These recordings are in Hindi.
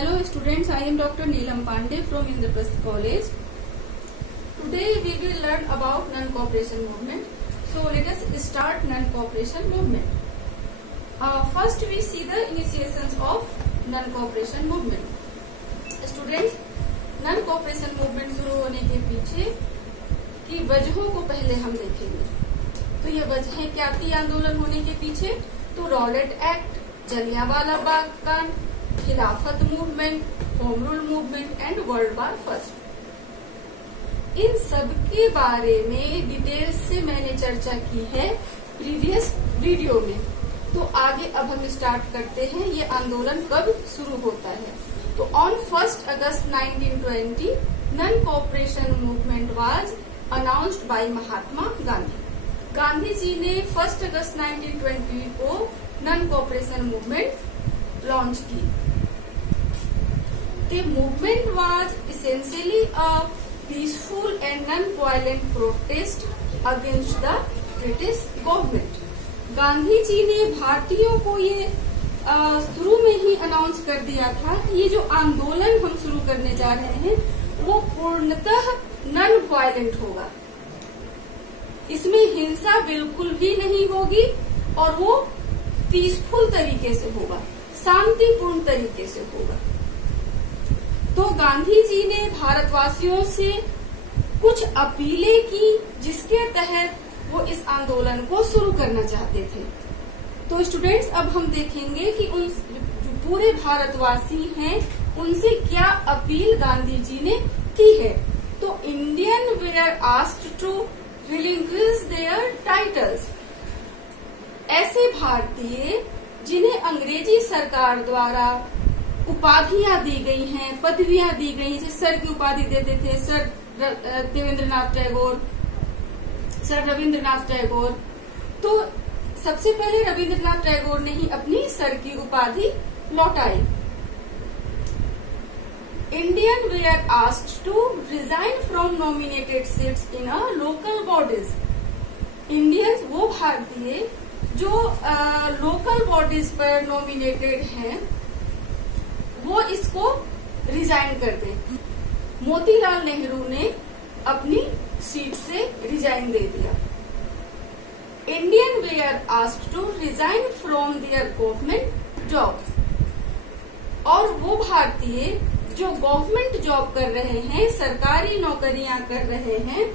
Hello students, I am Dr. Neelam Pandey from Indraprasth College. Today we will learn about non-cooperation movement. So let us start non-cooperation movement. First we see the initiations of non-cooperation movement. Students, non-cooperation movement शुरू होने के पीछे की वजहों को पहले हम देखेंगे. तो ये वजह क्या थी आंदोलन होने के पीछे? तो रॉलेट एक्ट, जलियांवाला बाग कांड, Khilafat movement, home rule movement and world war first. इन सब के बारे में डिटेल से मैंने चर्चा की है प्रीवियस वीडियो में. तो आगे अब हम स्टार्ट करते हैं. ये आंदोलन कब शुरू होता है? तो on 1 August 1920 non cooperation movement was announced by Mahatma Gandhi. Gandhi ji ने 1 अगस्त 1920 को नॉन कोऑपरेशन मूवमेंट लॉन्च की. The movement was essentially a peaceful and non-violent protest against the British government. Gandhi ji ने भारतीयों को ये शुरू में ही अनाउंस कर दिया था कि ये जो आंदोलन हम शुरू करने जा रहे हैं वो पूर्णतः नॉन वायलेंट होगा. इसमें हिंसा बिल्कुल भी नहीं होगी और वो पीसफुल तरीके से होगा, शांतिपूर्ण तरीके से होगा. तो गांधी जी ने भारतवासियों से कुछ अपीलें की जिसके तहत वो इस आंदोलन को शुरू करना चाहते थे. तो स्टूडेंट्स, अब हम देखेंगे कि उन जो पूरे भारतवासी हैं उनसे क्या अपील गांधी जी ने की है. तो Indian were asked to relinquish their titles. ऐसे भारतीय जिन्हें अंग्रेजी सरकार द्वारा उपाधियां दी गई हैं, पदवियां दी गई, जैसे सर की उपाधि देते थे, सर देवेंद्रनाथ टैगोर, सर रविंद्रनाथ टैगोर. तो सबसे पहले रविंद्रनाथ टैगोर ने ही अपनी सर की उपाधि लौटाई. Indian were asked to resign from nominated seats in a local bodies. Indians, वो भारतीय जो लोकल बॉडीज पर नॉमिनेटेड हैं, वो इसको रिजाइन कर दे. मोतीलाल नेहरू ने अपनी सीट से रिजाइन दे दिया. Indian were asked to resign from their government job. और वो भारतीय जो गवर्नमेंट जॉब कर रहे हैं, सरकारी नौकरियां कर रहे हैं,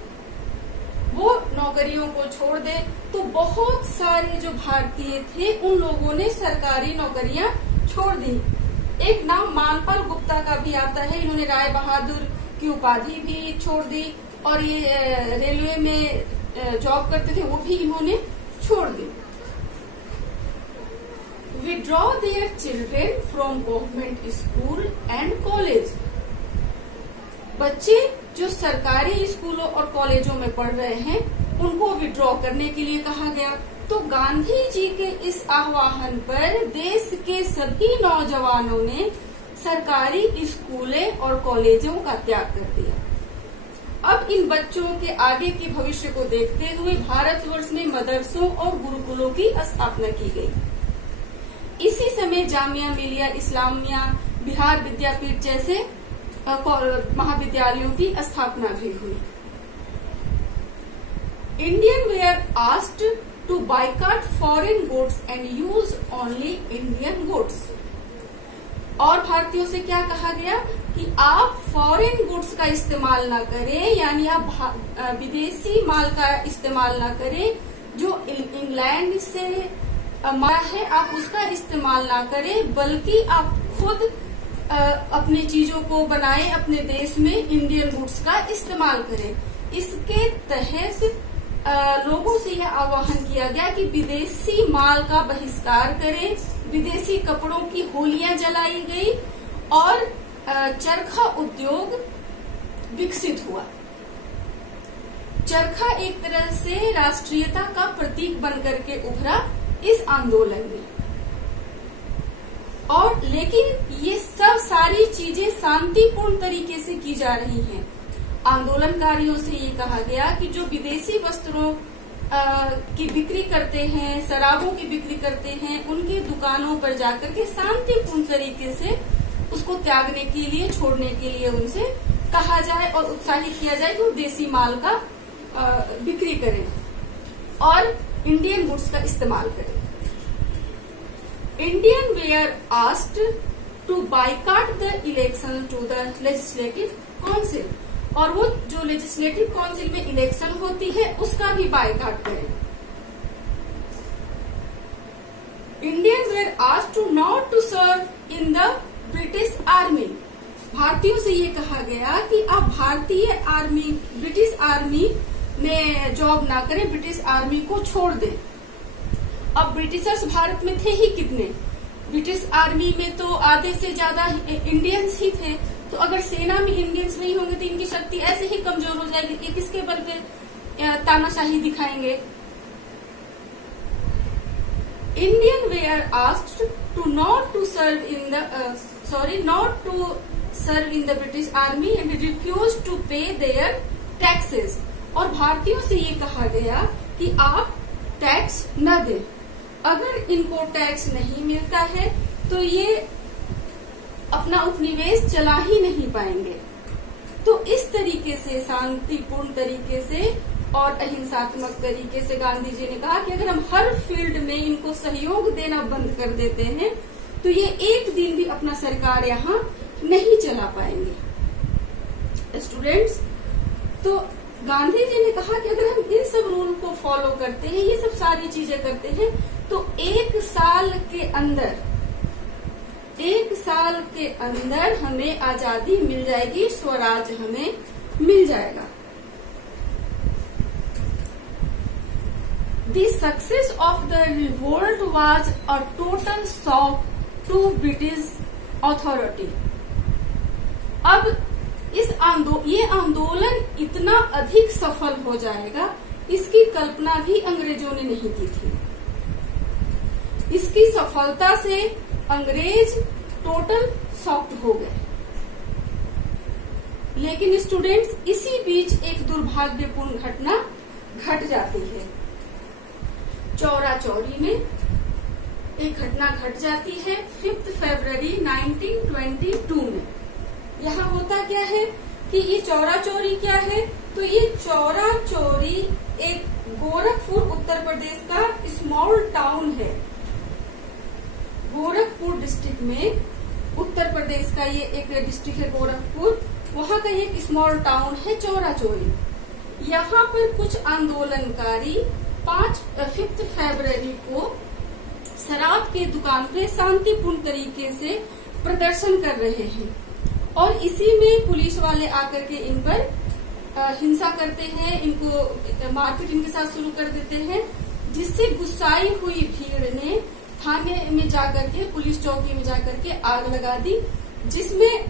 वो नौकरियों को छोड़ दे. तो बहुत सारे जो भारतीय थे उन लोगों ने सरकारी नौकरियां छोड़ दी. एक नाम मानपाल गुप्ता का भी आता है. इन्होंने राय बहादुर की उपाधि भी छोड़ दी और ये रेलवे में जॉब करते थे, वो भी इन्होंने छोड़ दी. Withdraw their children from government school and college. बच्चे जो सरकारी स्कूलों और कॉलेजों में पढ़ रहे हैं उनको विड्रॉ करने के लिए कहा गया. तो गांधी जी के इस आह्वान पर देश के सभी नौजवानों ने सरकारी स्कूलें और कॉलेजों का त्याग कर दिया. अब इन बच्चों के आगे के भविष्य को देखते हुए भारतवर्ष में मदरसों और गुरुकुलों की स्थापना की गई. इसी समय जामिया मिलिया इस्लामिया, बिहार विद्यापीठ जैसे महाविद्यालयों की स्थापना भी हुई. Indian were asked to boycott foreign goods and use only Indian goods. और भारतीयों से क्या कहा गया कि आप फॉरेन गुड्स का इस्तेमाल ना करें, यानी आप विदेशी माल का इस्तेमाल ना करें. जो इंग्लैंड से माल है आप उसका इस्तेमाल ना करें, बल्कि आप खुद अपनी चीजों को बनाएं, अपने देश में इंडियन गुड्स का इस्तेमाल करें. इसके तहत लोगों से यह आह्वान किया गया कि विदेशी माल का बहिष्कार करें. विदेशी कपड़ों की होलियां जलाई गई और चरखा उद्योग विकसित हुआ. चरखा एक तरह से राष्ट्रीयता का प्रतीक बनकर के उभरा इस आंदोलन में. और लेकिन ये सब सारी चीजें शांतिपूर्ण तरीके से की जा रही हैं. आंदोलनकारियों से ये कहा गया कि जो विदेशी वस्त्रों की बिक्री करते हैं, शराबों की बिक्री करते हैं, उनकी दुकानों पर जाकर के शांतिपूर्ण तरीके से उसको त्यागने के लिए, छोड़ने के लिए उनसे कहा जाए और उत्साहित किया जाए कि वो देसी माल का बिक्री करें और इंडियन गुड्स का इस्तेमाल करें। Indian were asked to boycott the election to the legislative council, और वो जो लेजिस्लेटिव काउंसिल में इलेक्शन होती है उसका भी बाइकॉट करें। Indian were asked to not to serve in the British army, भारतीयों से ये कहा गया कि आप भारतीय आर्मी, ब्रिटिश आर्मी में जॉब ना करें, ब्रिटिश आर्मी को छोड़ दें। अब ब्रिटिशर्स भारत में थे ही कितने, ब्रिटिश आर्मी में तो आधे से ज्यादा इंडियंस ही थे, तो अगर सेना में इंडियंस नहीं होंगे तो इनकी शक्ति ऐसे ही कमजोर हो जाएगी कि किसके बल पे तानाशाही दिखाएंगे। Indian were asked to not to serve in the British army and refuse to pay their taxes, और भारतीयों से ये कहा गया कि आप टैक्स न दें। अगर इनको टैक्स नहीं मिलता है तो ये अपना उपनिवेश चला ही नहीं पाएंगे। तो इस तरीके से, शांतिपूर्ण तरीके से और अहिंसात्मक तरीके से गांधी जी ने कहा कि अगर हम हर फील्ड में इनको सहयोग देना बंद कर देते हैं तो ये एक दिन भी अपना सरकार यहाँ नहीं चला पाएंगे। स्टूडेंट्स, तो गांधी जी ने कहा कि अगर हम इन सब रूल को फॉलो करते हैं, ये सब सारी चीजें करते हैं, तो एक साल के अंदर हमें आजादी मिल जाएगी, स्वराज हमें मिल जाएगा। The success of the revolt was a total shock to British authority. अब ये आंदोलन इतना अधिक सफल हो जाएगा, इसकी कल्पना भी अंग्रेजों ने नहीं की थी। इसकी सफलता से अंग्रेज टोटल शॉक्ड हो गए। लेकिन स्टूडेंट्स, इसी बीच एक दुर्भाग्यपूर्ण घटना घट जाती है। चौरा चौरी में एक घटना घट जाती है 5 फरवरी 1922 में। यहाँ होता क्या है कि ये चौरा चौरी क्या है, तो ये चौरा चौरी एक गोरखपुर उत्तर प्रदेश का स्मॉल टाउन है। गोरखपुर डिस्ट्रिक्ट में, उत्तर प्रदेश का ये एक डिस्ट्रिक्ट है गोरखपुर, वहाँ का एक स्मॉल टाउन है चौरा चौरी। यहाँ पर कुछ आंदोलनकारी 5 फरवरी को शराब के दुकान पे शांतिपूर्ण तरीके से प्रदर्शन कर रहे हैं और इसी में पुलिस वाले आकर के इन पर हिंसा करते हैं, इनको मारपीट इनके साथ शुरू कर देते हैं, जिससे गुस्साई हुई भीड़ ने थाने में जाकर के, पुलिस चौकी में जाकर के आग लगा दी, जिसमें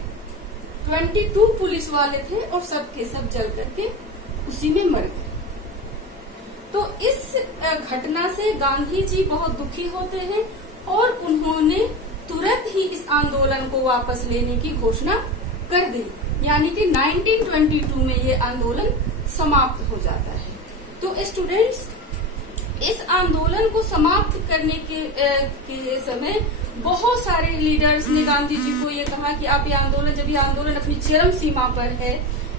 22 पुलिस वाले थे और सबके सब जल करके उसी में मर गए। तो इस घटना से गांधी जी बहुत दुखी होते हैं और उन्होंने तुरंत ही इस आंदोलन को वापस लेने की घोषणा कर दी, यानी कि 1922 में ये आंदोलन समाप्त हो जाता है। तो स्टूडेंट्स, इस आंदोलन को समाप्त करने के समय बहुत सारे लीडर्स ने गांधी जी को ये कहा कि आप जब ये आंदोलन अपनी चरम सीमा पर है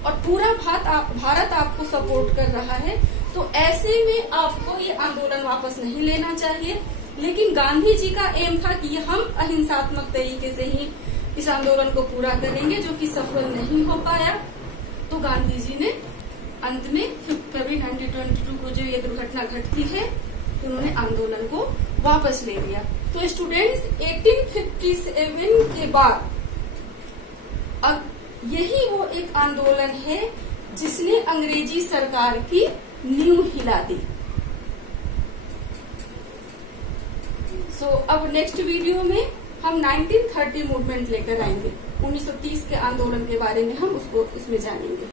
और पूरा भारत आपको सपोर्ट कर रहा है, तो ऐसे में आपको ये आंदोलन वापस नहीं लेना चाहिए। लेकिन गांधी जी का एम था कि हम अहिंसात्मक तरीके से ही इस आंदोलन को पूरा करेंगे, जो कि सफल नहीं हो पाया। तो गांधी जी ने अंत में 5 फरवरी 1922 को जो ये दुर्घटना घटती है, तो उन्होंने आंदोलन को वापस ले लिया। तो स्टूडेंट्स, 1857 के बाद अब यही वो एक आंदोलन है जिसने अंग्रेजी सरकार की नींव हिला दी। अब नेक्स्ट वीडियो में हम 1930 मूवमेंट लेकर आएंगे। 1930 के आंदोलन के बारे में हम उसको इसमें जानेंगे।